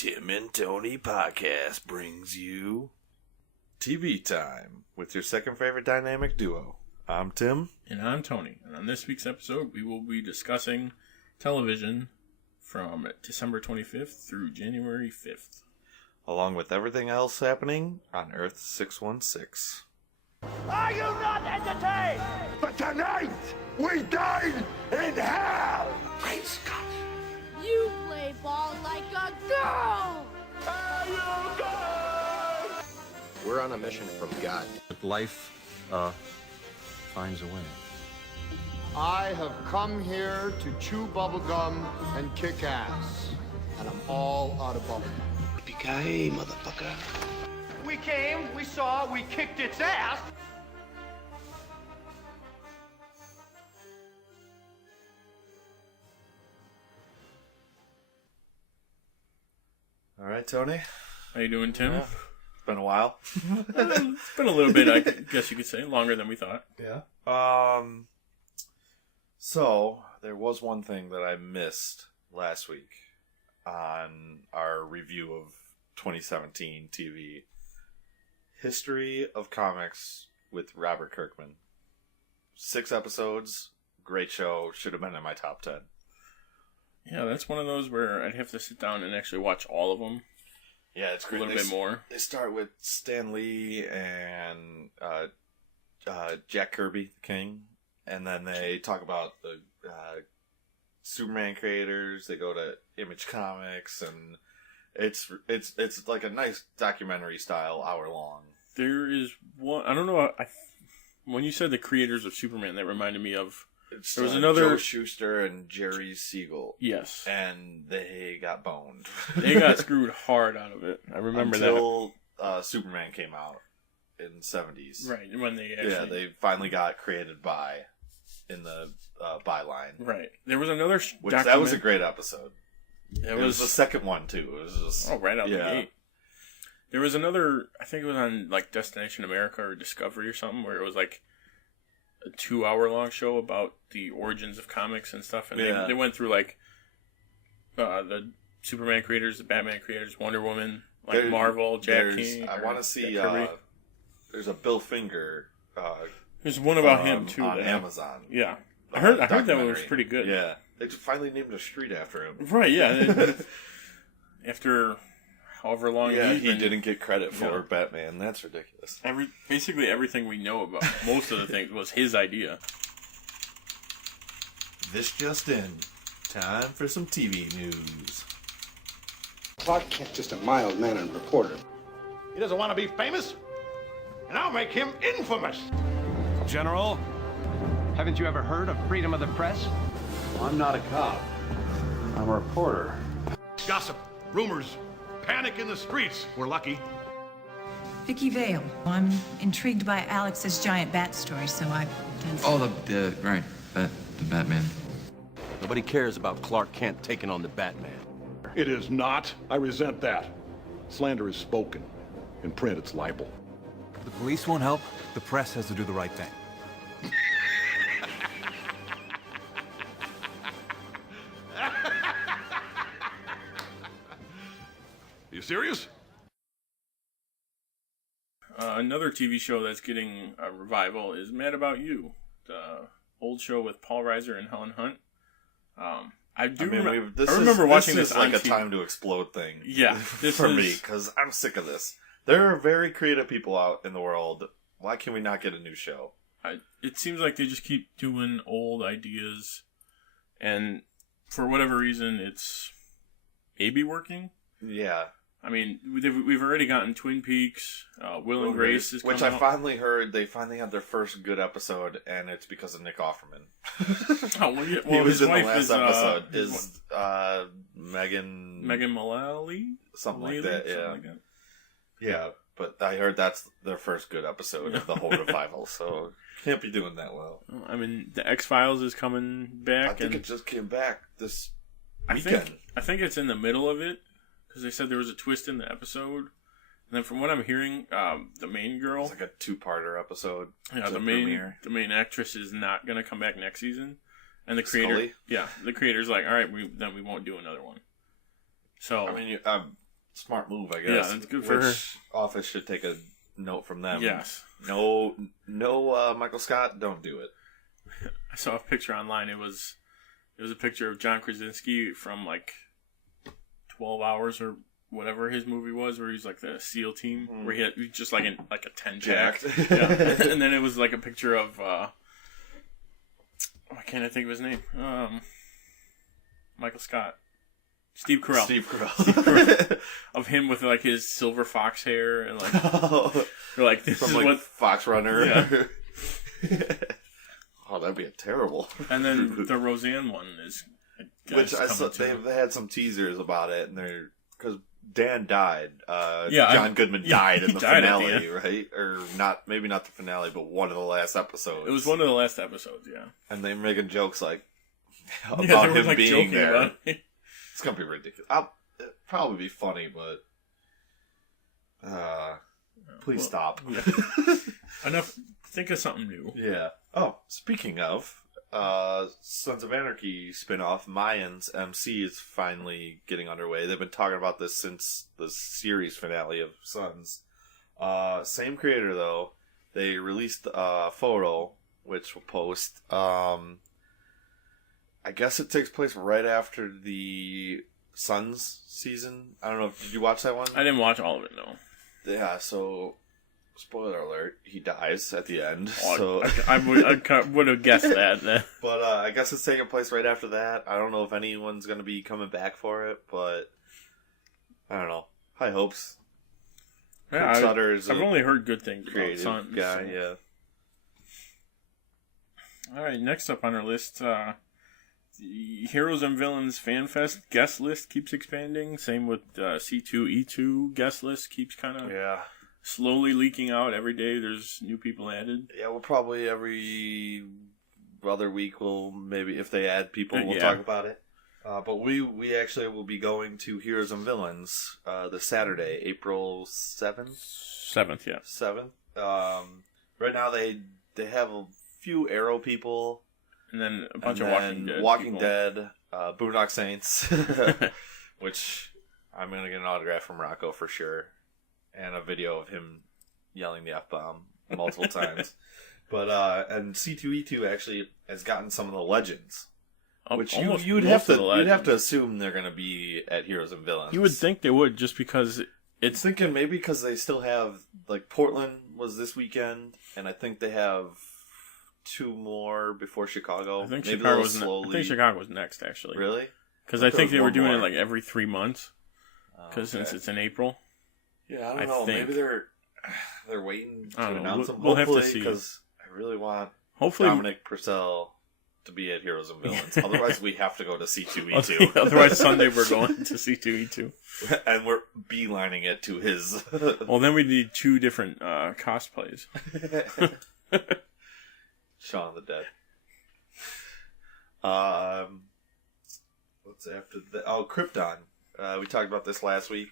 Tim and Tony podcast brings you TV Time with your second favorite dynamic duo. I'm Tim. And I'm Tony. And on this week's episode, we will be discussing television from December 25th through January 5th. Along with everything else happening on Earth 616. Are you not entertained? But tonight, we dine in hell! Great Scott! You play ball like a girl! Are you good? We're on a mission from God. But life, finds a way. I have come here to chew bubblegum and kick ass. And I'm all out of bubblegum. Yippee-ki-yay, motherfucker. We came, we saw, we kicked its ass. All right, Tony. How you doing, Tim? Yeah. Been a while. It's been a little bit, I guess you could say. Longer than we thought. Yeah. So, there was one thing that I missed last week on our review of 2017 TV. History of Comics with Robert Kirkman. 6 episodes. Great show. Should have been in my top 10. Yeah, that's one of those where I'd have to sit down and actually watch all of them. Yeah, it's great. A little bit more. They start with Stan Lee and Jack Kirby, the King, and then they talk about the Superman creators. They go to Image Comics, and it's like a nice documentary style, hour long. There is one. I don't know. When you said the creators of Superman, that reminded me of. There was another Joe Shuster and Jerry Siegel. Yes, and they got boned. They got screwed hard out of it. I remember until Superman came out in the 70s. Right, when they actually... Yeah, they finally got created by in the byline. Right. There was another that was a great episode. It was the second one too. It was just right out the gate. There was another, I think it was on like Destination America or Discovery or something, where it was like a 2-hour-long show about the origins of comics and stuff, and they went through like the Superman creators, the Batman creators, Wonder Woman, like Marvel, Jack King. I want to see. There's a Bill Finger. There's one about him too on Amazon. Yeah, I heard that one was pretty good. Yeah, they finally named a street after him. Right? Yeah. After however long, he didn't get credit for Batman. That's ridiculous. Basically everything we know about most of the things was his idea. This just in. Time for some TV news. Clark Kent's just a mild-mannered reporter. He doesn't want to be famous, and I'll make him infamous. General, haven't you ever heard of freedom of the press? I'm not a cop. I'm a reporter. Gossip, rumors, panic in the streets. We're lucky. Vicky Vale. I'm intrigued by Alex's giant bat story, so I've done some... Oh, the Batman. Nobody cares about Clark Kent taking on the Batman. It is not. I resent that. Slander is spoken. In print, it's libel. If the police won't help, the press has to do the right thing. You serious? Another TV show that's getting a revival is Mad About You, the old show with Paul Reiser and Helen Hunt. I remember watching this like on a time to explode thing. Yeah, for me, because I'm sick of this. There are very creative people out in the world. Why can we not get a new show? It seems like they just keep doing old ideas, and for whatever reason, it's maybe working. Yeah. I mean, we've already gotten Twin Peaks, Will and Grace is coming which I out. finally heard they finally had their first good episode, and it's because of Nick Offerman. He was his in wife the last episode. Is Megan Mullally? Something like that, yeah. Something like that. Yeah, but I heard that's their first good episode of the whole revival, so can't be doing that well. I mean, the X-Files is coming back. I think it just came back this weekend. I think it's in the middle of it. Because they said there was a twist in the episode. And then from what I'm hearing, the main girl... It's like a 2-parter episode. Yeah, the main actress is not going to come back next season. And the creator... Scully? Yeah, the creator's like, alright, then we won't do another one. So... I mean, smart move, I Yeah, guess. it's good for her. Office should take a note from them. Yes. No, Michael Scott, don't do it. I saw a picture online. It was a picture of John Krasinski from like 12 Hours or whatever his movie was, where he's like the SEAL team, where he had just like a 10-pack. Yeah. And then it was like a picture of why can't I think of his name? Michael Scott. Steve Carell. Of him with like his silver fox hair and like like this from is like what Fox Runner. Yeah. Oh, that'd be terrible. And then the Roseanne one is, which I saw. They've had some teasers about it, and they're because Dan died. John Goodman died in the finale, right? Or not? Maybe not the finale, but one of the last episodes. It was one of the last episodes, yeah. And they're making jokes like about him being there. About it. It's gonna be ridiculous. It'll probably be funny, but please stop. Yeah. Enough. Think of something new. Yeah. Oh, speaking of Sons of Anarchy spinoff, Mayans MC is finally getting underway. They've been talking about this since the series finale of Sons. Same creator though. They released a photo, which we'll post. I guess it takes place right after the Sons season. I don't know. Did you watch that one? I didn't watch all of it, no. Yeah, so spoiler alert, he dies at the end. Oh, so I would have guessed that. But I guess it's taking place right after that. I don't know if anyone's going to be coming back for it, but I don't know. High hopes. Yeah, I've only heard good things about Sons. Guy, so. Yeah. All right, next up on our list, the Heroes and Villains Fan Fest guest list keeps expanding. Same with C2E2 guest list keeps kind of slowly leaking out. Every day there's new people added. Yeah, we'll probably every other week we'll maybe if they add people we'll talk about it. But we actually will be going to Heroes and Villains this Saturday, April 7th. 7th, yeah. 7th. Right now they have a few Arrow people. And then a bunch of Walking Dead, Boondock Saints, which I'm going to get an autograph from Rocco for sure. And a video of him yelling the F-bomb multiple times. But, and C2E2 actually has gotten some of the legends. Which you'd have to assume they're going to be at Heroes and Villains. You would think they would, just because it's thinking maybe because they still have like Portland was this weekend, and I think they have 2 more before Chicago. I think maybe Chicago was next, actually. Really? Because I think they were doing it like every 3 months. Because since it's in April. Yeah, I don't know. Maybe they're waiting to announce them. We'll have to see. Because I really want Dominic Purcell to be at Heroes and Villains. Otherwise, we have to go to C2E2. Otherwise, Sunday we're going to C2E2. And we're beelining it to his... Well, then we need 2 different cosplays. Shaun of the Dead. What's after that? Oh, Krypton. We talked about this last week.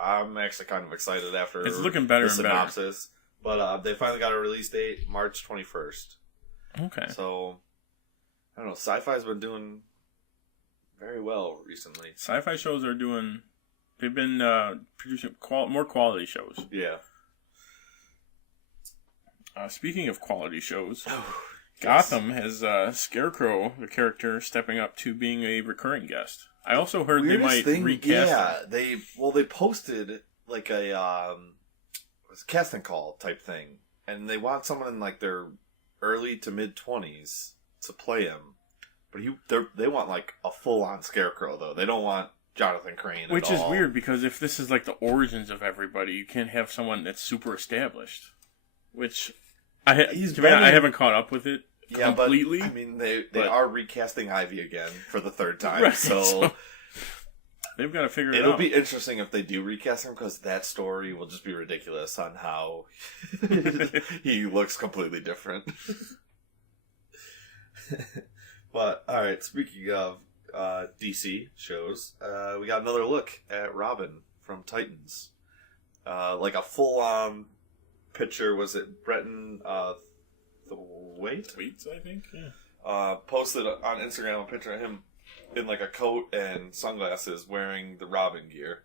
I'm actually kind of excited after it's looking better the synopsis. But they finally got a release date, March 21st. Okay. So, I don't know. Sci-Fi's been doing very well recently. Sci-Fi shows are doing... They've been producing more quality shows. Yeah. Speaking of quality shows, Gotham has Scarecrow, the character, stepping up to being a recurring guest. I also heard they might recast him. They posted like a casting call type thing, and they want someone in like their early to mid 20s to play him. But they want like a full on Scarecrow though. They don't want Jonathan Crane, which is weird because if this is like the origins of everybody, you can't have someone that's super established. Which I haven't caught up with it completely. But, I mean, they are recasting Ivy again for the 3rd time, right, so they've got to figure it out. It'll be interesting if they do recast him because that story will just be ridiculous on how he looks completely different. But all right, speaking of DC shows, we got another look at Robin from Titans, like a full-on picture. Was it Breton Thwaites, I think? Yeah. Posted on Instagram a picture of him in like a coat and sunglasses wearing the Robin gear.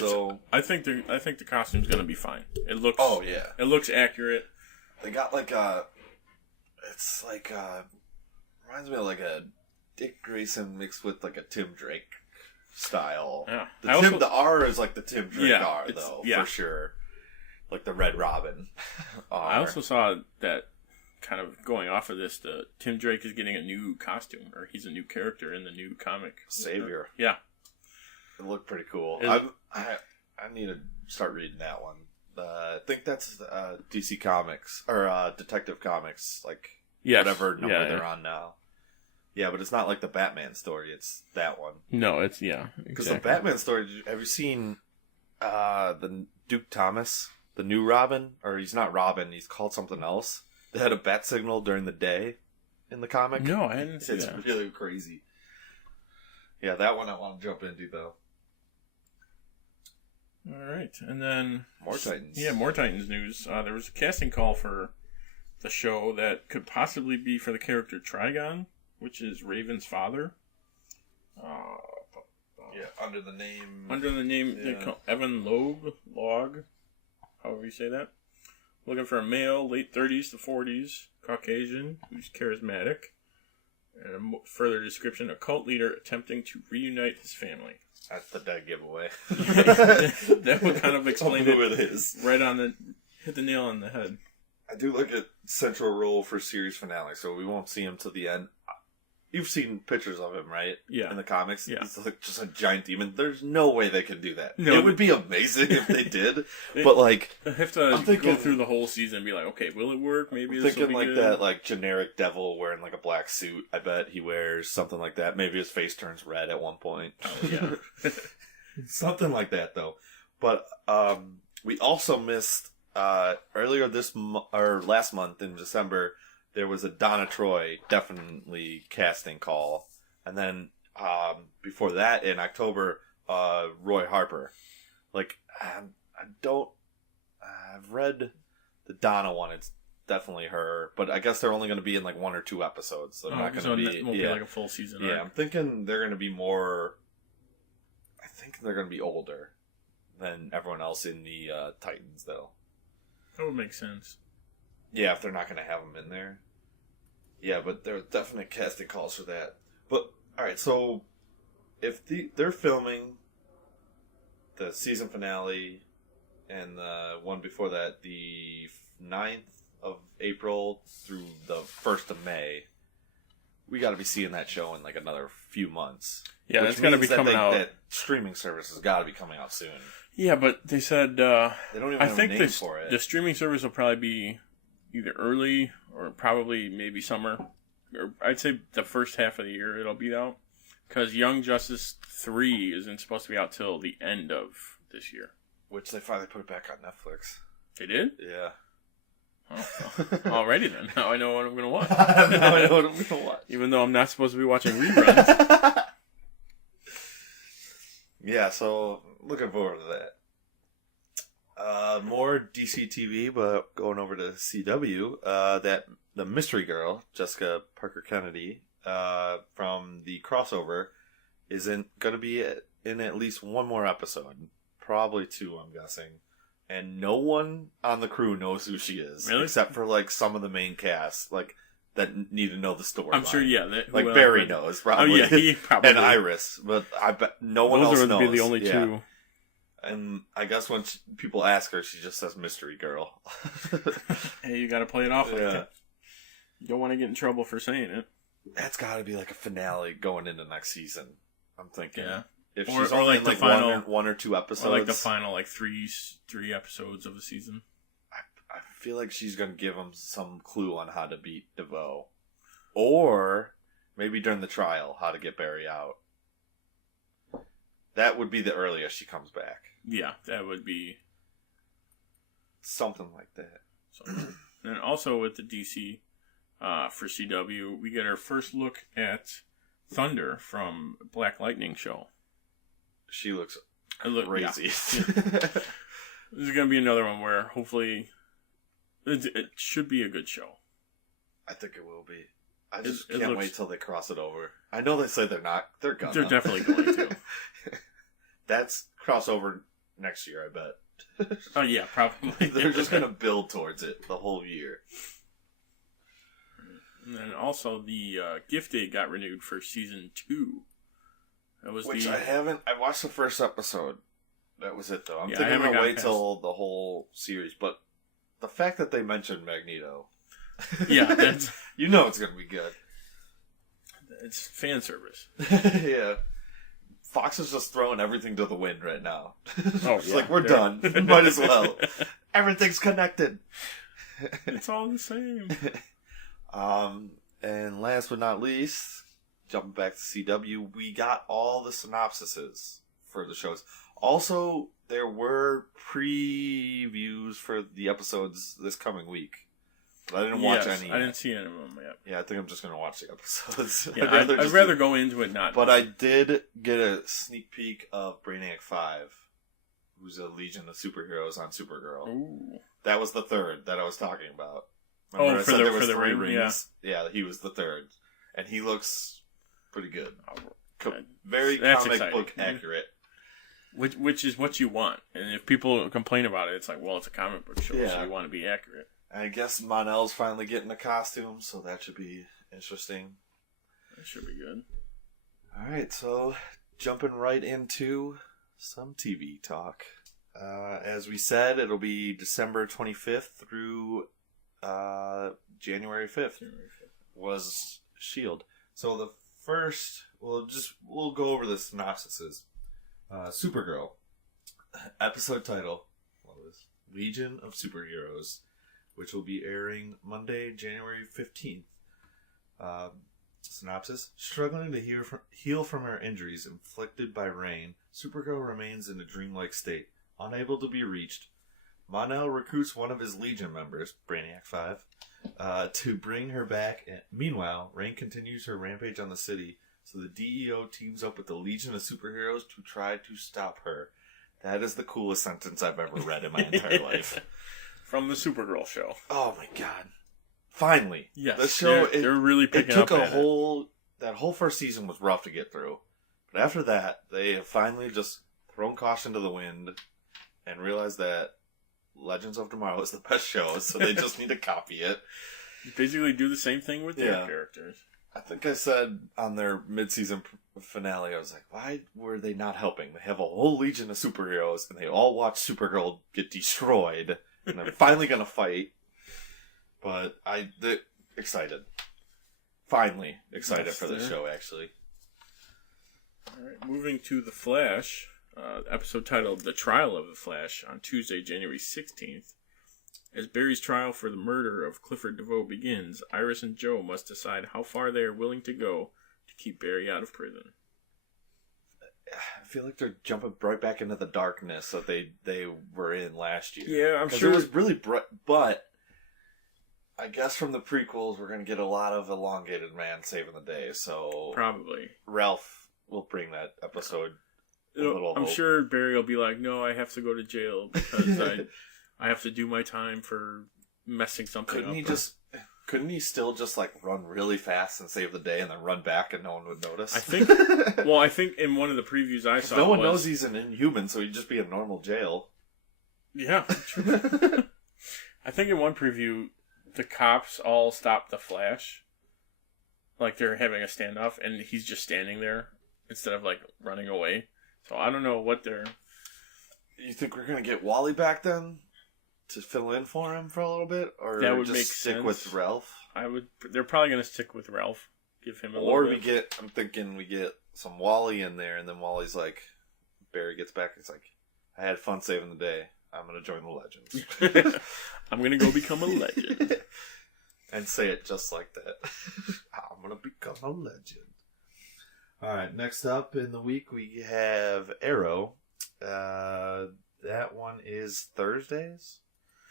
So I think the costume's gonna be fine. It looks. Oh yeah. It looks accurate. They got it's like reminds me of like a Dick Grayson mixed with like a Tim Drake style. Yeah. The R is like the Tim Drake R though, for sure. Like the Red Robin. I also saw that kind of going off of this, the Tim Drake is getting a new costume, or he's a new character in the new comic. Savior. Yeah. It looked pretty cool. I need to start reading that one. I think that's DC Comics or Detective Comics, like whatever number they're on now. Yeah, but it's not like the Batman story. It's that one. No, it's because the Batman story. Have you seen the Duke Thomas, the new Robin? Or he's not Robin. He's called something else. They had a bat signal during the day in the comic. No, I didn't see that. It's really crazy. Yeah, that one I want to jump into though. All right, and then more Titans. Yeah, more Titans news. There was a casting call for the show that could possibly be for the character Trigon, which is Raven's father. Under the name they call Evan Log, however you say that. Looking for a male, late 30s to 40s, Caucasian, who's charismatic. And a further description, a cult leader attempting to reunite his family. That's the dead giveaway. That would kind of explain who it is. Right on hit the nail on the head. I do look at central role for series finale, so we won't see him till the end. You've seen pictures of him, right? Yeah. In the comics? Yeah. He's like just a giant demon. There's no way they can do that. No. It would be amazing if they did. But like I have to go through the whole season and be like, okay, will it work? Maybe this will be like good. that like generic devil wearing like a black suit. I bet he wears something like that. Maybe his face turns red at one point. Oh, yeah. Something like that though. But we also missed earlier last month in December, there was a Donna Troy definitely casting call. And then before that in October, Roy Harper. Like I've read the Donna one. It's definitely her, but I guess they're only going to be in like 1 or 2 episodes. So they're not going to be. It won't be like a full season. Yeah, I'm thinking they're going to be more. I think they're going to be older than everyone else in the Titans, though. That would make sense. Yeah, if they're not going to have them in there. Yeah, but there are definite casting calls for that. But all right, so if they're filming the season finale and the one before that, the 9th of April through the 1st of May, we got to be seeing that show in like another few months. Yeah, that's got to be coming out. That streaming service has got to be coming out soon. Yeah, but they said they don't even have a name for it. The streaming service will probably be either early or probably maybe summer. Or I'd say the first half of the year it'll be out. Because Young Justice 3 isn't supposed to be out till the end of this year. Which they finally put it back on Netflix. They did? Yeah. Oh, alrighty then. Now I know what I'm going to watch. Now I know what I'm going to watch. Even though I'm not supposed to be watching reruns. Yeah, so looking forward to that. More DC TV, but going over to CW. That the Mystery Girl, Jessica Parker Kennedy, from the crossover, isn't going to be in at least one more episode. Probably 2, I'm guessing. And no one on the crew knows who she is. Really? Except for, like, some of the main cast, like, that need to know the story. I'm sure, yeah. Like, Barry knows, probably. Oh, yeah, he probably. And Iris. But I bet no one else knows. Those would be the only 2. And I guess when people ask her, she just says Mystery Girl. Hey, you gotta play it off like that. You don't want to get in trouble for saying it. That's gotta be like a finale going into next season, I'm thinking. Yeah. If she's only in like final, one or 2 episodes. Or like the final like 3 episodes of the season. I feel like she's going to give him some clue on how to beat DeVoe. Or maybe during the trial, how to get Barry out. That would be the earliest she comes back. Yeah, that would be... something like that. And also with the DC for CW, we get our first look at Thunder from Black Lightning show. She looks crazy. Yeah. This is going to be another one where hopefully it should be a good show. I think it will be. I just can't wait till they cross it over. I know they say they're not. They're gonna. They're definitely going to. That's crossover next year, I bet. Oh, yeah, probably. They're just going to build towards it the whole year. And then also, the Gifted got renewed for season 2. That was I haven't. I watched the first episode. That was it, though. I'm thinking I I'm going to wait past... till the whole series. But the fact that they mentioned Magneto. Yeah, that's... You know it's going to be good. It's fan service. Yeah. Fox is just throwing everything to the wind right now. Oh, it's like, we're done. Might as well. Everything's connected. It's all the same. And last but not least, jumping back to CW, we got all the synopsises for the shows. Also, there were previews for the episodes this coming week. But I didn't watch any yet. I didn't see any of them yet. Yeah, I think I'm just going to watch the episodes. Yeah, I'd rather go into it not. But I did get a sneak peek of Brainiac 5, who's a Legion of Superheroes on Supergirl. Ooh. That was the third that I was talking about. Remember for the three ring, rings? Yeah, he was the third. And he looks pretty good. Very That's comic exciting. book accurate. Which is what you want. And if people complain about it, it's like, well, it's a comic book show, so you want to be accurate. I guess Mon-El's finally getting a costume, so that should be interesting. That should be good. Alright, so jumping right into some TV talk. As we said, it'll be December 25th through January 5th was S.H.I.E.L.D. So the first, we'll go over the synopsises. Supergirl. Episode title was Legion of Superheroes, which will be airing Monday, January 15th. Synopsis. Struggling to heal from her injuries inflicted by Rain, Supergirl remains in a dreamlike state, unable to be reached. Mon-El recruits one of his Legion members, Brainiac 5, to bring her back. Meanwhile, Rain continues her rampage on the city, so the DEO teams up with the Legion of Superheroes to try to stop her. That is the coolest sentence I've ever read in my entire life. From the Supergirl show. Oh my god. Finally. Yes. The show, they're really picking up. It took that whole first season was rough to get through. But after that, they have finally just thrown caution to the wind and realized that Legends of Tomorrow is the best show, so they just need to copy it. You basically do the same thing with their characters. I think I said on their mid-season finale, I was like, why were they not helping? They have a whole Legion of Superheroes, and they all watch Supergirl get destroyed. And they're finally going to fight. But excited. Finally excited for the show, actually. Alright, moving to The Flash. Episode titled The Trial of the Flash on Tuesday, January 16th. As Barry's trial for the murder of Clifford DeVoe begins, Iris and Joe must decide how far they are willing to go to keep Barry out of prison. I feel like they're jumping right back into the darkness that they were in last year. Yeah, I'm sure. It was really bright, but I guess from the prequels, we're going to get a lot of elongated man saving the day, so... Probably. Ralph will bring that episode a little I'm hope. sure Barry will be like, no, I have to go to jail because I have to do my time for messing something up. Couldn't he still just like run really fast and save the day and then run back and no one would notice? I think in one of the previews I saw, no one knows he's an Inhuman, so he'd just be in normal jail. Yeah. I think in one preview, the cops all stop the Flash. Like they're having a standoff and he's just standing there instead of like running away. So I don't know what they're... You think we're going to get Wally back then? To fill in for him for a little bit? Or that would just make stick sense. with Ralph? They're probably going to stick with Ralph. Give him a little bit. I'm thinking we get some Wally in there, and then Wally's like, Barry gets back, it's like, I had fun saving the day. I'm going to join the Legends. I'm going to go become a legend. And say it just like that. I'm going to become a legend. Alright, next up in the week we have Arrow. That one is Thursdays?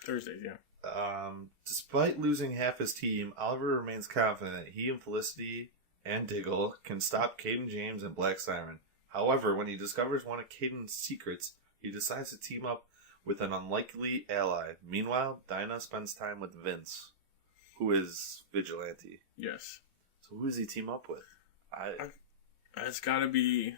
Thursdays, yeah. Despite losing half his team, Oliver remains confident that he and Felicity and Diggle can stop Caden James and Black Siren. However, when he discovers one of Caden's secrets, he decides to team up with an unlikely ally. Meanwhile, Dinah spends time with Vince, who is Vigilante. Yes. So who does he team up with? It's got to be...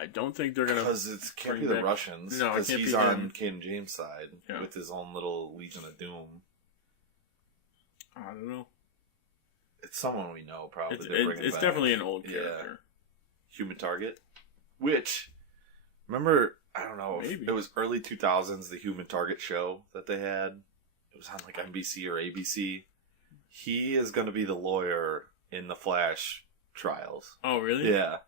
I don't think they're gonna because it can't be the Russians. No, because it can't he's be on Caden James' side Yeah. with his own little Legion of Doom. I don't know. It's someone we know, probably. It's definitely an old character. Human Target, which remember, I don't know, if it was early 2000s, the Human Target show that they had. It was on like NBC or ABC. He is going to be the lawyer in the Flash trials. Oh, really? Yeah.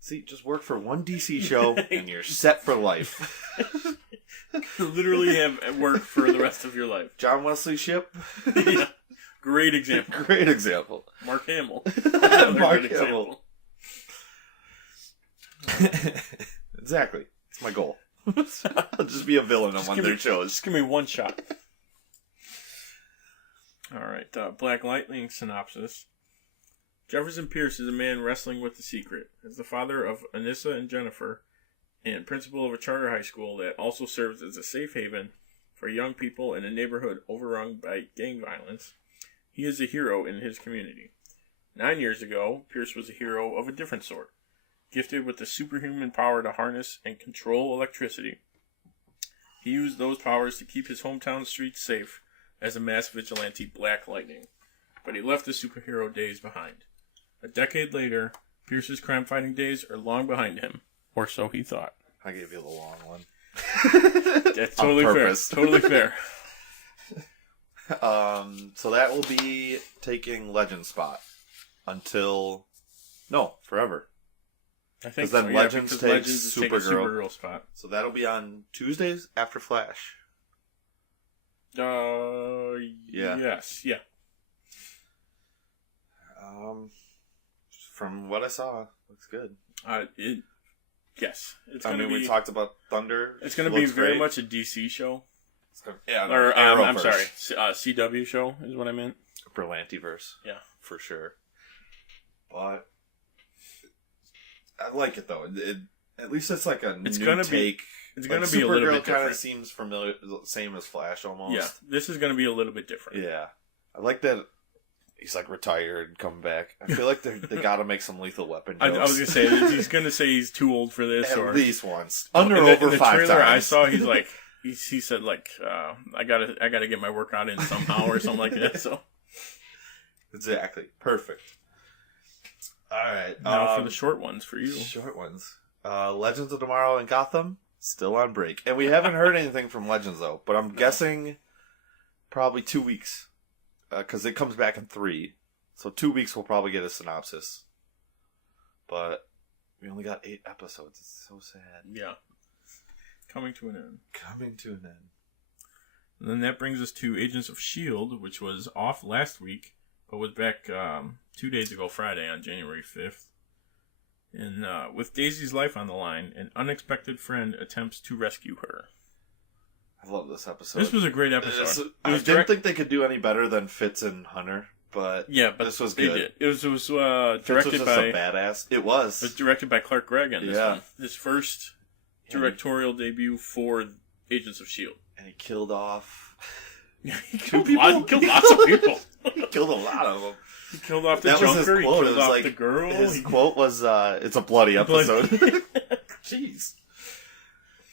See, just work for one DC show and you're set for life. Literally have work for the rest of your life. John Wesley Shipp. Yeah. Great example. Great example. Mark Hamill. Mark Hamill. Exactly. It's my goal. I'll just be a villain on one of their shows. Just give me one shot. Alright, Black Lightning synopsis. Jefferson Pierce is a man wrestling with the secret. As the father of Anissa and Jennifer, and principal of a charter high school that also serves as a safe haven for young people in a neighborhood overrun by gang violence, he is a hero in his community. 9 years ago, Pierce was a hero of a different sort. Gifted with the superhuman power to harness and control electricity, he used those powers to keep his hometown streets safe as a mass vigilante Black Lightning. But he left the superhero days behind. A decade later, Pierce's crime-fighting days are long behind him. Or so he thought. I gave you the long one. That's totally fair. Totally fair. So that will be taking Legends spot until... No, forever. I think then Legends takes Legends take a Supergirl spot. So that'll be on Tuesdays after Flash. Yeah. Yes, yeah. From what I saw, looks good. Yes. We talked about Thunder. It's going to be very much a DC show. Or I'm sorry, CW show is what I meant. Berlantiverse. Yeah. For sure. But I like it, though. At least it's like a new take. It's going to be a little bit different. Supergirl kind of seems familiar, same as Flash almost. Yeah, this is going to be a little bit different. Yeah. I like that he's like retired, coming back. I feel like they got to make some Lethal Weapon jokes. I was going to say, he's going to say he's too old for this. At least once. In the five trailer times. I saw, he's like, he said like, I gotta get my workout in somehow or something like that. So exactly. Perfect. All right. Now for the short ones for you. Short ones. Legends of Tomorrow in Gotham, still on break. And we haven't heard anything from Legends, though. But I'm guessing probably 2 weeks. Because it comes back in 3. So 2 weeks we'll probably get a synopsis. But we only got 8 episodes. It's so sad. Yeah. Coming to an end. Coming to an end. And then that brings us to Agents of S.H.I.E.L.D., which was off last week, but was back 2 days ago Friday on January 5th. And with Daisy's life on the line, an unexpected friend attempts to rescue her. I love this episode. This was a great episode. I didn't think they could do any better than Fitz and Hunter, but this was good. They did. It was directed Fitz was just by a badass. It was. It was directed by Clark Gregg on this one. His first directorial debut for Agents of S.H.I.E.L.D. And he killed off... he killed lots of people. He killed a lot of them. He killed off the Junker. He killed off like, the girl. His quote was, it's a bloody episode. Jeez.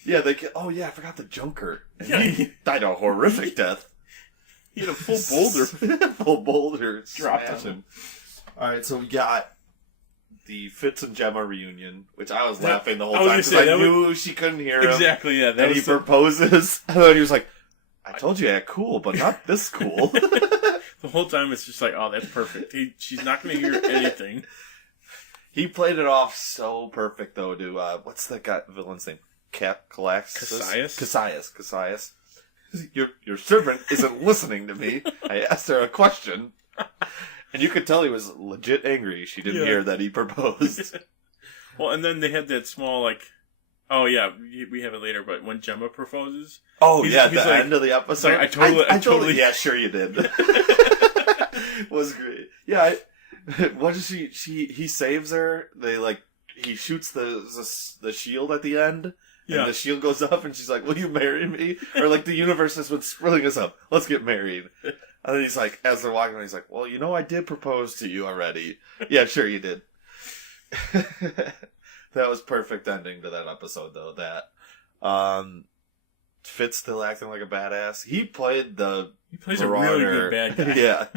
Yeah, oh yeah, I forgot the Junker. Yeah. He died a horrific death. He had a full boulder. Full boulder. Dropped on him. Alright, so we got the Fitz and Gemma reunion, which I was laughing the whole time because I knew she couldn't hear him. Exactly, yeah. And he proposes, and then he was like, I told you I had cool, but not this cool. The whole time it's just like, oh, that's perfect. She's not going to hear anything. He played it off so perfect, though, to, what's that guy, villain's name? Cassius. Your servant isn't listening to me. I asked her a question. And you could tell he was legit angry. She didn't hear that he proposed. Well, and then they had that small, like, oh yeah, we have it later, but when Gemma proposes. Oh, he's the like, end of the episode. Like, I totally. Yeah, sure you did. Was great. Yeah, what does he saves her. He shoots the shield at the end. And the shield goes up, and she's like, will you marry me? Or, like, the universe has been splitting us up. Let's get married. And then he's like, as they're walking, he's like, well, I did propose to you already. Yeah, sure you did. That was perfect ending to that episode, though. That Fitz still acting like a badass. He plays a really good bad guy. Yeah,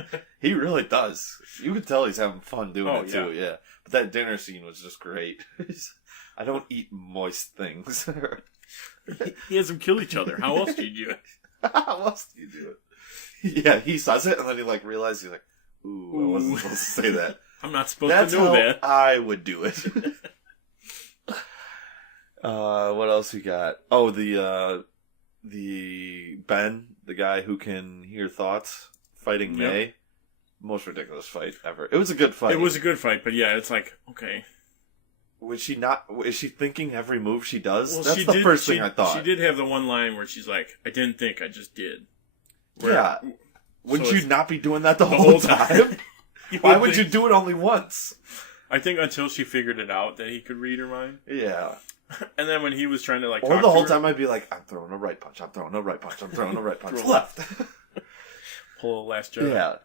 he really does. You can tell he's having fun doing it too. Yeah, but that dinner scene was just great. I don't eat moist things. He has them kill each other. How else do you do it? How else do you do it? Yeah, he says it, and then he realizes he's like, "Ooh, I wasn't supposed to say that." I'm not supposed to know that. I would do it. What else we got? Oh, the Ben, the guy who can hear thoughts, fighting May. Most ridiculous fight ever. It was a good fight. It was a good fight, but yeah, it's like, okay. Was she not? Is she thinking every move she does? Well, That's the first thing I thought. She did have the one line where she's like, "I didn't think, I just did." Yeah. Wouldn't you not be doing that the whole time? Why would you do it only once? I think until she figured it out that he could read her mind. Yeah. And then when he was trying to or talk the whole to her, time I'd be like, I'm throwing a right punch, I'm throwing a right punch, I'm throwing a right punch. Left. Pull a last Jedi. Yeah.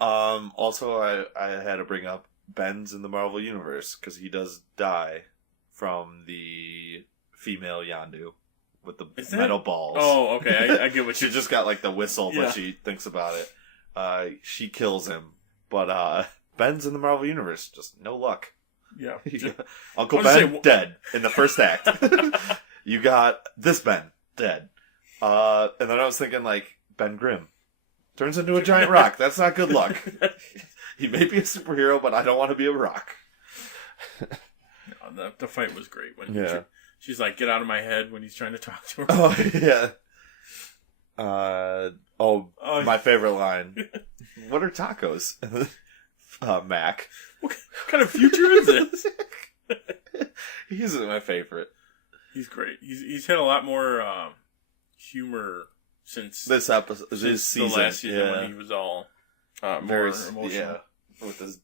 Also, I had to bring up Ben's in the Marvel Universe, because he does die from the female Yondu with the metal balls. Oh, okay. I get what she just got the whistle, but she thinks about it. She kills him, but Ben's in the Marvel Universe. Just no luck. Yeah. Uncle Ben dead in the first act. You got this Ben dead. And then I was thinking Ben Grimm turns into a giant rock. That's not good luck. He may be a superhero, but I don't want to be a rock. No, the fight was great when she's like, "Get out of my head" when he's trying to talk to her. Oh yeah. My favorite line. What are tacos? Mac. What kind of future is this? He's my favorite. He's great. He's had a lot more humor since this episode, this season. The last season when he was all more emotional. Yeah, with his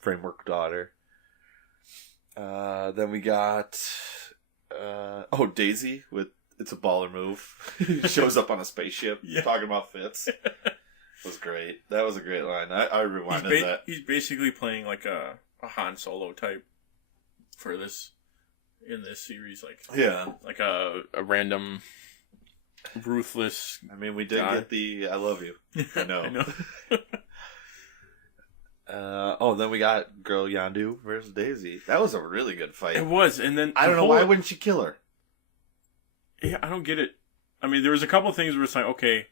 framework daughter. Then we got Daisy with "It's a Baller Move." Shows up on a spaceship talking about Fitz. Was great. That was a great line. I rewinded that. He's basically playing like a Han Solo type for this in this series, like a random ruthless. I mean, we did get the "I love you." I know. I know. Then we got Girl Yondu versus Daisy. That was a really good fight. It was, and then I don't know why wouldn't she kill her? Yeah, I don't get it. I mean, there was a couple of things where it's like, okay.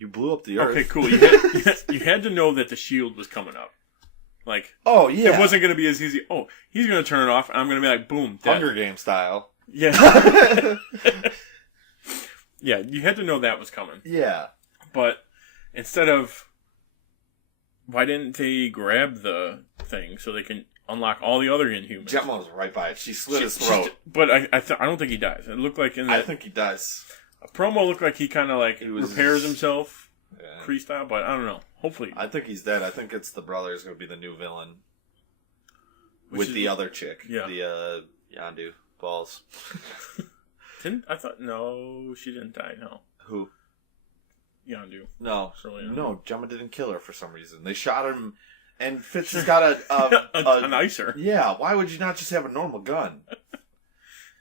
You blew up the Earth. Okay, cool. You had to know that the shield was coming up. It wasn't going to be as easy. Oh, he's going to turn it off, and I'm going to be like, boom. Dead. Hunger Game style. Yeah. Yeah, you had to know that was coming. Yeah. But instead of... Why didn't they grab the thing so they can unlock all the other Inhumans? Jetma was right by it. She slit his throat. But I don't think he dies. It looked like I think he dies. A promo looked like he kind of repairs himself, Kree style, but I don't know. Hopefully, I think he's dead. I think it's the brother is going to be the new villain with the other chick, the Yondu balls. I thought no, she didn't die. No, who? Yondu. No, Gemma didn't kill her for some reason. They shot him, and Fitz has got an icer. Yeah, why would you not just have a normal gun?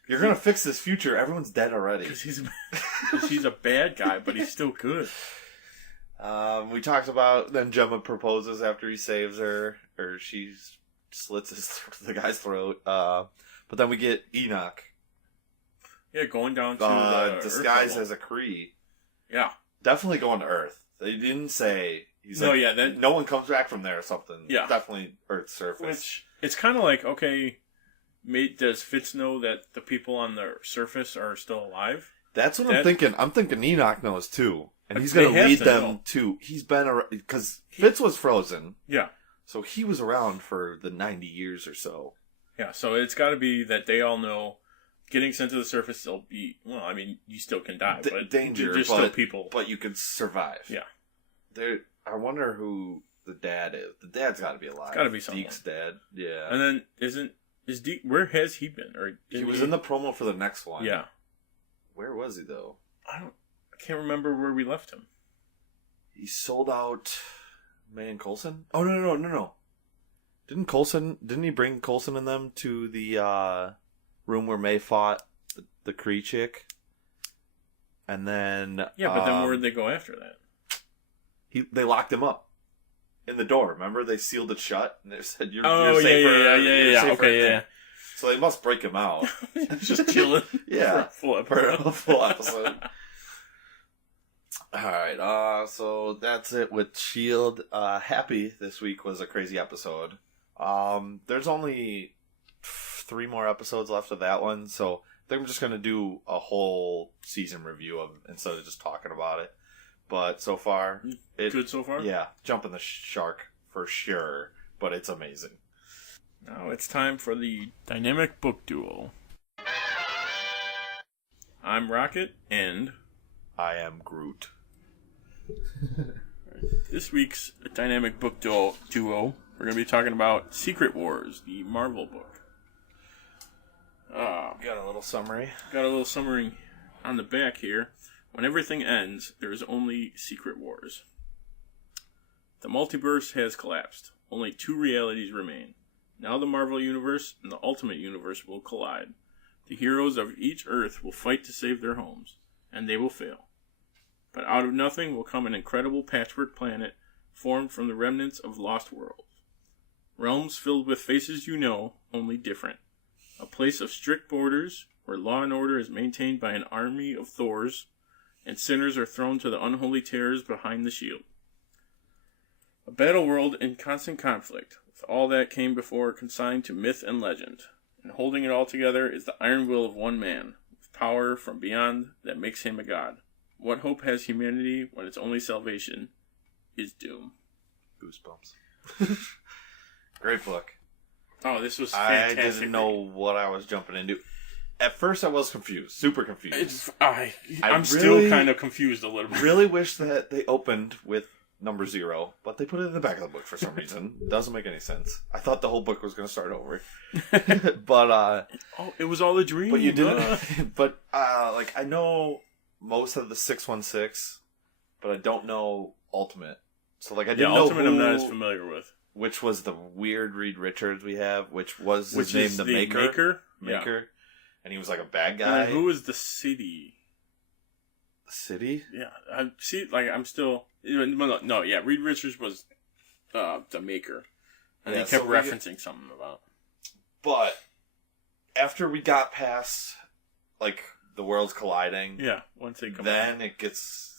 You're going to fix this future. Everyone's dead already. Because he's a bad guy, but he's still good. We talked about then Gemma proposes after he saves her, or she slits the guy's throat. But then we get Enoch. Yeah, going down to disguised as a Kree. Yeah. Definitely going to Earth. They didn't say... no one comes back from there or something. Yeah. Definitely Earth's surface. Which, it's kind of like, okay... Does Fitz know that the people on the surface are still alive? That's what I'm thinking. I'm thinking Enoch knows too. And he's going to lead them to... He's been around... Because Fitz was frozen. Yeah. So he was around for the 90 years or so. Yeah, so it's got to be that they all know getting sent to the surface, they'll be... Well, I mean, you still can die, but danger, there's still people... But you can survive. Yeah. I wonder who the dad is. The dad's got to be alive. It's got to be someone. Deke's dad. Yeah. And then Is Deke, where has he been? Or he was in the promo for the next one. Yeah. Where was he though? I can't remember where we left him. He sold out May and Coulson? Oh no. Didn't he bring Coulson and them to the room where May fought the Kree chick? And then yeah, but then where'd they go after that? They locked him up in the door. Remember, they sealed it shut and they said, "You're safer." Yeah. Okay, yeah. So they must break him out. Just chilling. Yeah, for a full episode. All right, so that's it with S.H.I.E.L.D. Happy this week was a crazy episode. There's only 3 more episodes left of that one, so I think I'm just gonna do a whole season review of instead of just talking about it. But so far, good so far. Yeah, jumping the shark for sure, but it's amazing. Now it's time for the Dynamic Book Duel. I'm Rocket, and I am Groot. This week's Dynamic Book Duo, we're going to be talking about Secret Wars, the Marvel book. Got a little summary. Got a little summary on the back here. When everything ends, there is only Secret Wars. The multiverse has collapsed. Only 2 realities remain. Now the Marvel Universe and the Ultimate Universe will collide. The heroes of each Earth will fight to save their homes, and they will fail. But out of nothing will come an incredible patchwork planet formed from the remnants of lost worlds. Realms filled with faces you know, only different. A place of strict borders, where law and order is maintained by an army of Thors, and sinners are thrown to the unholy terrors behind the shield. A battle world in constant conflict, with all that came before consigned to myth and legend. And holding it all together is the iron will of one man, with power from beyond that makes him a god. What hope has humanity when its only salvation is doom? Goosebumps. Great book. Oh, this was fantastic. I didn't know what I was jumping into. At first, I was confused. Super confused. I'm still kind of confused a little bit. Really wish that they opened with number 0, but they put it in the back of the book for some reason. Doesn't make any sense. I thought the whole book was going to start over. But, it was all a dream. But you didn't. But, I know most of the 616, but I don't know Ultimate. So, I didn't know Ultimate I'm not as familiar with. Which was the weird Reed Richards we have, which was his name, the Maker. Maker. Yeah. And he was like a bad guy. And who was the City? The City? Yeah. I'm still... No, yeah, Reed Richards was the Maker. And they kept referencing something about... But, after we got past, the worlds colliding... Yeah, once they come Then it gets...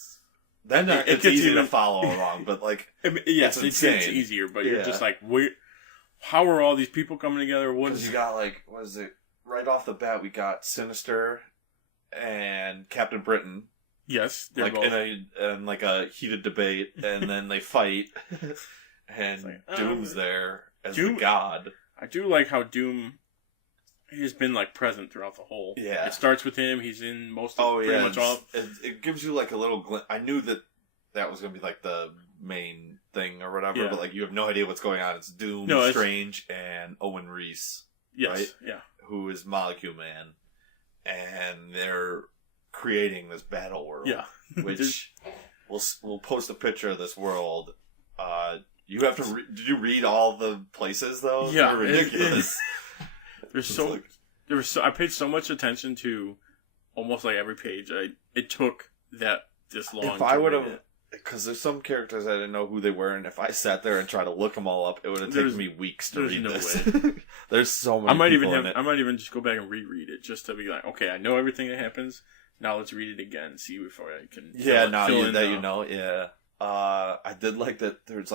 Then it's easy to follow along, but, yes, it's easier, but you're just how are all these people coming together? Because you got, what is it? Right off the bat, we got Sinister and Captain Britain. Yes, they're both. in a heated debate, and then they fight, and Doom's there as the god. I do like how Doom has been present throughout the whole. Yeah, it starts with him. He's in most of pretty much all. It gives you a little glimpse. I knew that was going to be the main thing or whatever, but you have no idea what's going on. It's Doom, Strange, and Owen Reese. Yes, right? Yeah. Who is Molecule Man, and they're creating this battle world. Yeah. Which we'll post a picture of this world. You have to. Did you read all the places though? Yeah, they're ridiculous. I paid so much attention to almost every page. It took this long. If I would have, because there's some characters I didn't know who they were, and if I sat there and tried to look them all up, it would have taken me weeks to read this. There's so many. I might even just go back and reread it just to be okay, I know everything that happens. Now let's read it again and see if I can. I did like that. There's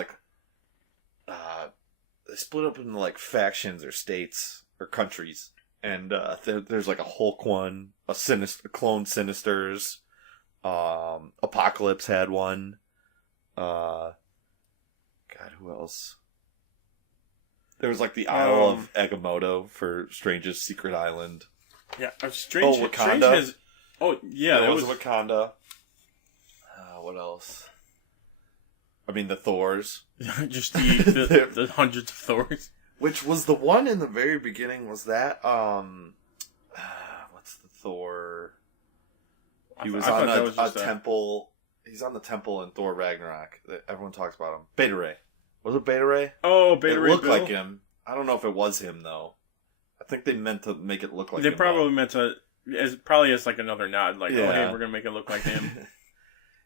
they split up into factions or states or countries, and there's a Hulk one, a clone Sinisters. Apocalypse had one. God, who else? There was the Isle of Agamotto for Strange's Secret Island. Yeah, Strange. Wakanda. There was Wakanda. What else? I mean, the Thors. Just the hundreds of Thors. Which was the one in the very beginning? Was that what's the Thor? He was on a temple. He's on the temple in Thor Ragnarok. Everyone talks about him. Beta Ray. Was it Beta Ray? Oh, Beta Ray. It looked like him. I don't know if it was him though. I think they meant to make it look like they him. Probably meant to, as like another nod, like, Yeah. oh, hey, we're gonna make it look like him.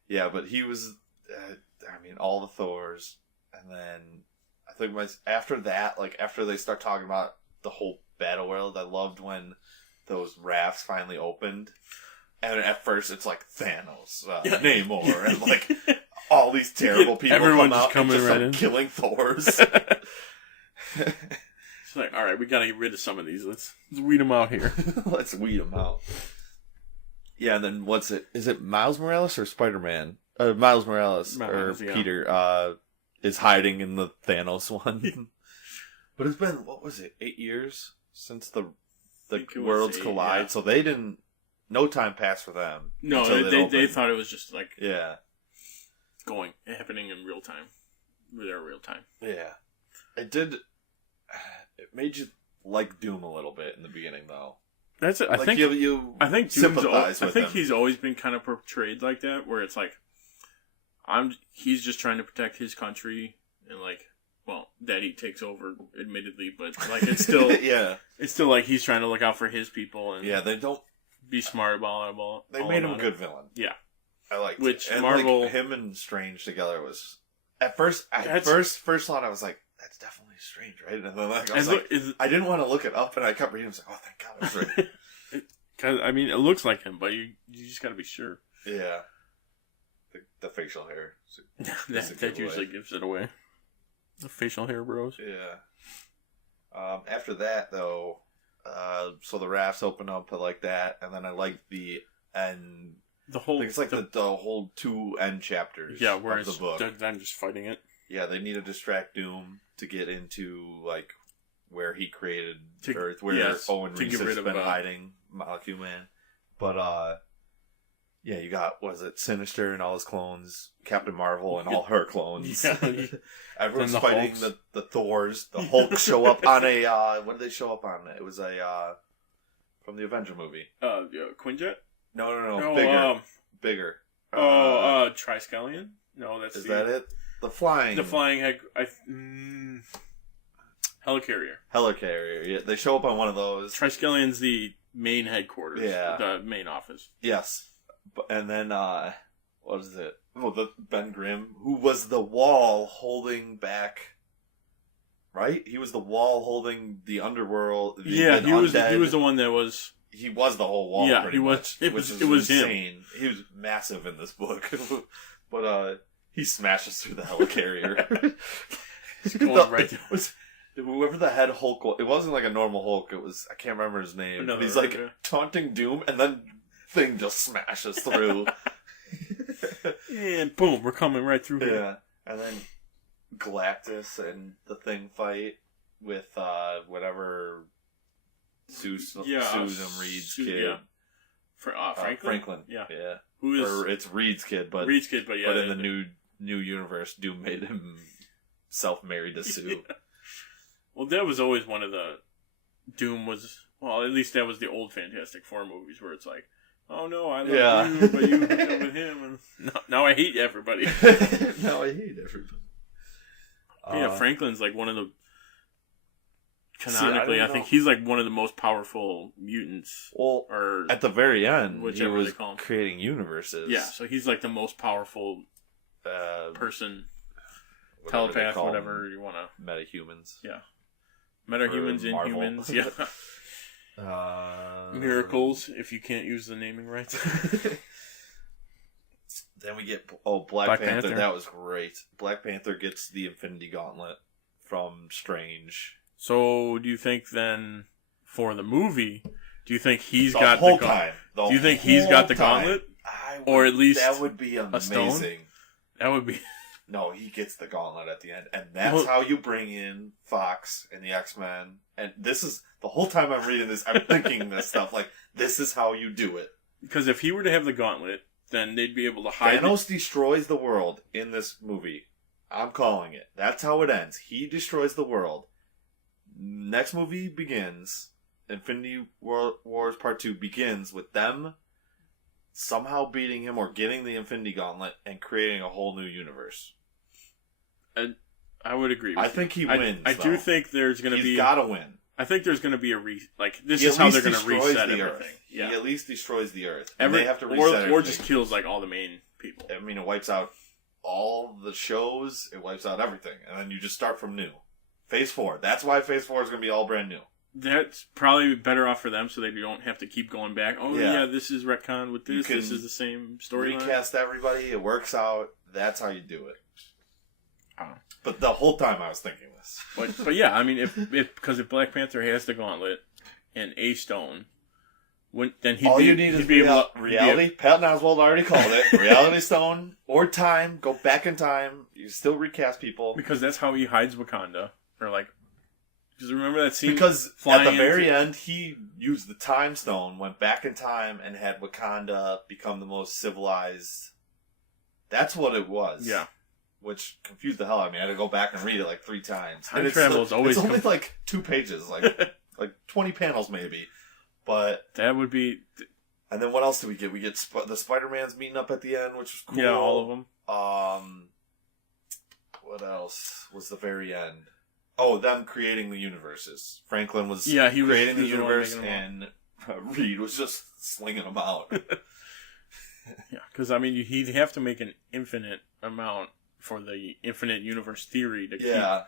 Yeah, but he was. I mean, all the Thors, and then I think after that, like after they start talking about the whole battle world, I loved when those rafts finally opened, and at first it's like Thanos, Namor, and like all these terrible people everyone come just out coming and just right start in. killing Thors. It's like, all right, we gotta get rid of some of these. Let's weed them out here. Let's weed them out. Yeah, and then what's it? Is it Miles Morales or Spider-Man? Miles Morales or yeah. Peter is hiding in the Thanos one. But it's been, what was it, 8 years since the worlds collide? Yeah. So they didn't. No time passed for them. No, they thought it was just like happening in real time. Their real time. Yeah, it did. It made you like Doom a little bit in the beginning, though. That's it. I think sympathize with him. He's always been kind of portrayed like that, where it's like, he's just trying to protect his country, and like, well, Daddy takes over, admittedly, but like it's still it's still like he's trying to look out for his people, and they don't be smart about it. They made him a good villain. Yeah, I liked which it. And Marvel, like, him and Strange together was first thought I was like, that's definitely Strange, right? And then like I was I didn't want to look it up, and I kept reading. I was like, oh, thank God, it was right. Because I mean, it looks like him, but you just got to be sure. Yeah, the facial hair. that usually gives it away. The facial hair bros. Yeah. After that, though, so the rafts open up like that, and then I like the end. The whole, it's like the whole 2 end chapters. Yeah, where of the book. I'm just fighting it. Yeah, they need to distract Doom to get into like where he created Earth, where Owen Reese has been hiding, Molecule Man. But yeah, you got Sinister and all his clones, Captain Marvel and all her clones. Everyone's fighting the Thors. The Hulk show up on a what did they show up on? It was a from the Avenger movie. Quinjet? No, bigger. Triskelion? No, that's is that it? The flying head. Helicarrier. Yeah, they show up on one of those. Triskellion's the main headquarters. Yeah, the main office. Yes, and then what is it? Oh, the Ben Grimm, who was the wall holding back. Right, he was the wall holding the underworld. He was the one that was. He was the whole wall. Yeah, pretty he was. Much, it was insane. him. He was massive in this book, but he smashes through the helicarrier. Whoever the head Hulk was, it wasn't like a normal Hulk. It was, I can't remember his name. But he's like taunting Doom, and then thing just smashes through. And boom, we're coming right through here. Yeah, and then Galactus and the Thing fight with whatever Susan Reed's kid. Yeah. Franklin. Yeah. Who is? Or it's Reed's kid, but in the new universe, Doom made himself married to Sue. Yeah. Well, that was always one of the Doom was. Well, at least that was the old Fantastic Four movies where it's like, oh no, I love you, but you hooked up with him, and now I hate everybody. Now I hate everybody. Yeah, Franklin's like one of the. Canonically, I think he's like one of the most powerful mutants. Well, or at the very end, he was creating universes. Yeah, so he's like the most powerful person, telepath, whatever you want to. Metahumans. Yeah, metahumans, Inhumans. Yeah. Miracles, if you can't use the naming rights. Then we get Black Panther. That was great. Black Panther gets the Infinity Gauntlet from Strange. So, do you think then, for the movie, do you think he's got the gauntlet? Do you think he's got the gauntlet? Or at least that would be amazing. A stone? That would be. No, he gets the gauntlet at the end, and that's how you bring in Fox and the X-Men. And this is the whole time I'm reading this, I'm thinking this stuff like this is how you do it. Because if he were to have the gauntlet, then they'd be able to hide. Thanos destroys the world in this movie. I'm calling it. That's how it ends. He destroys the world. Next movie begins. Infinity Wars Part 2 begins with them somehow beating him or getting the Infinity Gauntlet and creating a whole new universe. I would agree with I think he wins. I do think there's going to be... He's got to win. I think there's going to be this is how they're going to reset everything. Earth. Yeah. He at least destroys the Earth. They have to reset everything. Or just kills all the main people. I mean, it wipes out all the shows. It wipes out everything. And then you just start from new. Phase 4. That's why Phase 4 is going to be all brand new. That's probably better off for them so they don't have to keep going back. Oh, yeah this is retcon with this. This is the same storyline. Recast everybody. It works out. That's how you do it. But the whole time I was thinking this. But yeah, I mean, if Black Panther has the gauntlet and a stone, then he'd all be, you need is reality. Patton Oswalt already called it. Reality stone or time. Go back in time. You still recast people because that's how he hides Wakanda. Or because remember that scene? Because at the very end, he used the time stone, went back in time, and had Wakanda become the most civilized. That's what it was. Yeah. Which confused the hell out of me. I had to go back and read it 3 times. Time travel is always... It's only 2 pages, like 20 panels maybe. But... That would be... And then what else do we get? We get the Spider-Mans meeting up at the end, which was cool. Yeah, all of them. What else was the very end? Oh, them creating the universes. Franklin was creating the universe, and Reed was just slinging them out. Yeah, because, I mean, he'd have to make an infinite amount for the infinite universe theory to keep. Yeah.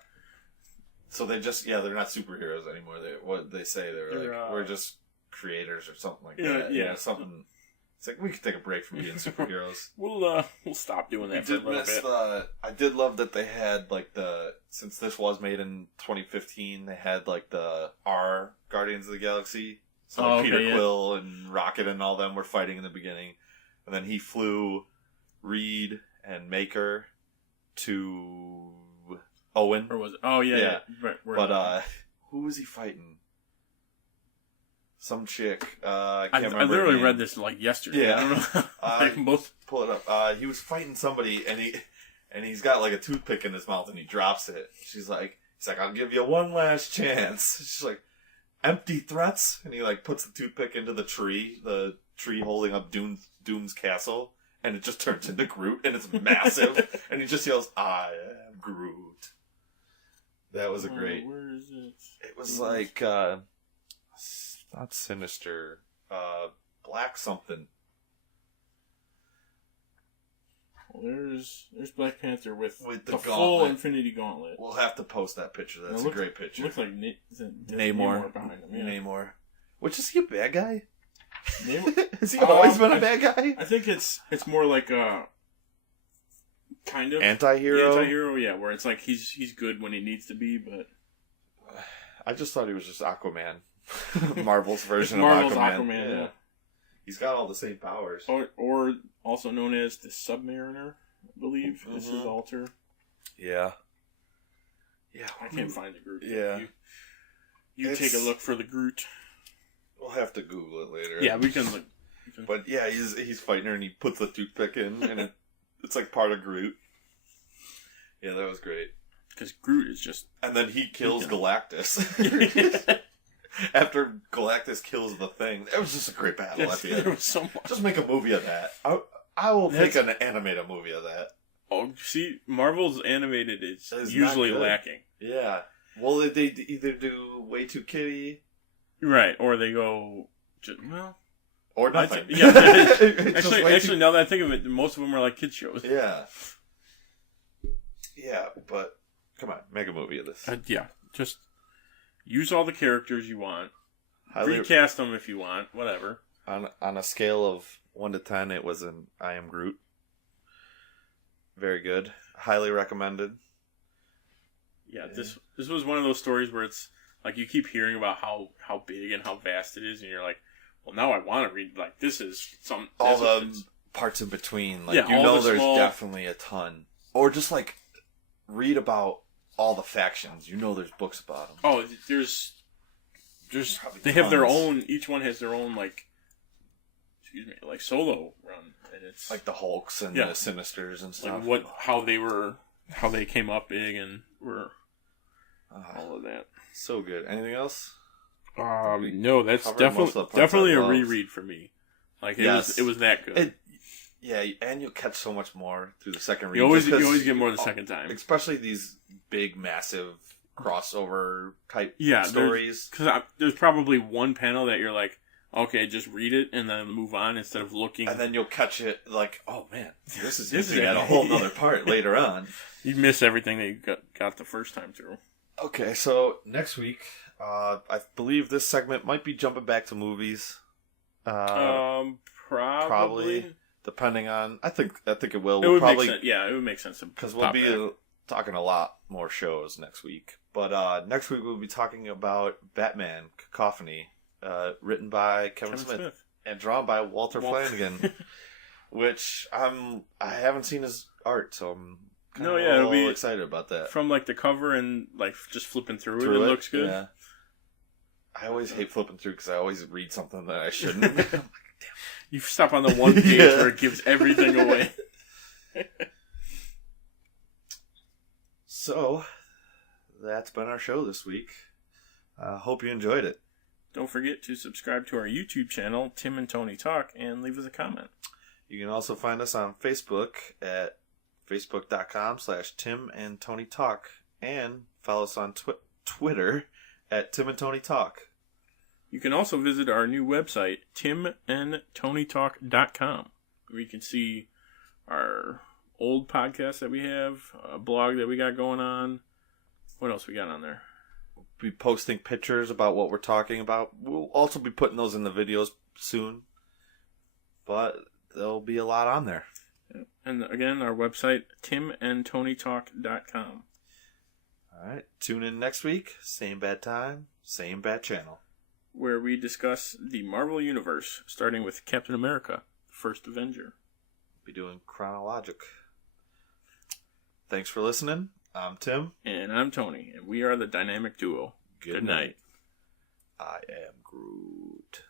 So they just, they're not superheroes anymore. What they say, they're like, we're just creators or something like that. Yeah, something. It's like, we could take a break from being superheroes. We'll stop doing that for a little bit. I did love that they had, since this was made in 2015, they had, the R Guardians of the Galaxy. So, Peter Quill and Rocket and all them were fighting in the beginning. And then he flew Reed and Maker to Owen. Or was it? Oh, yeah. Right, but, who was he fighting? Some chick. I can't remember. I literally read this yesterday. Yeah. I don't know. I can both pull it up. He was fighting somebody, and he's got a toothpick in his mouth, and he drops it. He's like, I'll give you one last chance. She's like, empty threats, and he puts the toothpick into the tree holding up Doom's castle, and it just turns into Groot, and it's massive, and he just yells, "I am Groot." That was a great. Where is it? It was not Sinister, Black something. Well, there's Black Panther with the gauntlet. full Infinity Gauntlet. We'll have to post that picture. That's a great picture. Looks like Namor behind him. Yeah. Namor. Which is he a bad guy? Has he always been a bad guy? I think it's more like a kind of anti-hero. Anti-hero, yeah, where it's he's good when he needs to be, but I just thought he was just Aquaman. Marvel's version Marvel's of Aquaman. Yeah. He's got all the same powers. Or also known as the Submariner, I believe, is his alter. Yeah. Yeah. I can't find the Groot. Yeah. You take a look for the Groot. We'll have to Google it later. Yeah, we can look. But yeah, he's fighting her and he puts the toothpick in and it's part of Groot. Yeah, that was great. Because Groot is just... And then he kills Galactus. After Galactus kills the Thing. It was just a great battle at the end. There was so much. Just make a movie of that. I will animate a movie of that. Oh, see, Marvel's animated is usually lacking. Yeah. Well, they either do way too kiddie. Right, or they go... Or nothing. Actually, now that I think of it, most of them are kids shows. Yeah. Yeah, but come on, make a movie of this. Just use all the characters you want. Recast them if you want, whatever. On a scale of 1 to 10, it was an I Am Groot. Very good. Highly recommended. Yeah, this was one of those stories where it's you keep hearing about how big and how vast it is, and you're like, well, now I want to read. This is some all the parts in between. There's definitely a ton. Or just read about all the factions. There's books about them. Oh, there's they have their own. Each one has their own solo run, and it's the Hulks and the Sinisters and stuff. How they came up big and were all of that. So good. Anything else? No, that's definitely a reread for me. It was that good. Yeah, and you'll catch so much more through the second read. You always get more the second time. Especially these big, massive crossover type stories. Because there's probably one panel that you're like, okay, just read it and then move on instead of looking. And then you'll catch it like, oh man, this is hinting at a whole other part later on. You miss everything that you got the first time through. Okay, so next week, I believe this segment might be jumping back to movies. Probably. Depending on, I think it will. It would make sense. Yeah, it would make sense because we'll be talking a lot more shows next week. But next week we'll be talking about Batman: Cacophony, written by Kevin Smith and drawn by Walter Flanagan, which I haven't seen his art, so I'm it'll be excited about that. From like the cover and like just flipping through it, it looks good. Yeah. I always hate flipping through because I always read something that I shouldn't. I'm like, damn. You stop on the one page where it gives everything away. So, that's been our show this week. Hope you enjoyed it. Don't forget to subscribe to our YouTube channel, Tim and Tony Talk, and leave us a comment. You can also find us on Facebook at facebook.com/Tim and Tony Talk, and follow us on Twitter at Tim and Tony Talk. You can also visit our new website, timandtonytalk.com, where you can see our old podcasts that we have, a blog that we got going on. What else we got on there? We'll be posting pictures about what we're talking about. We'll also be putting those in the videos soon, but there'll be a lot on there. And again, our website, timandtonytalk.com. All right, tune in next week. Same bad time, same bad channel. Where we discuss the Marvel Universe, starting with Captain America, First Avenger. Be doing chronologic. Thanks for listening. I'm Tim. And I'm Tony, and we are the Dynamic Duo. Good night. I am Groot.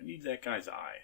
I need that guy's eye.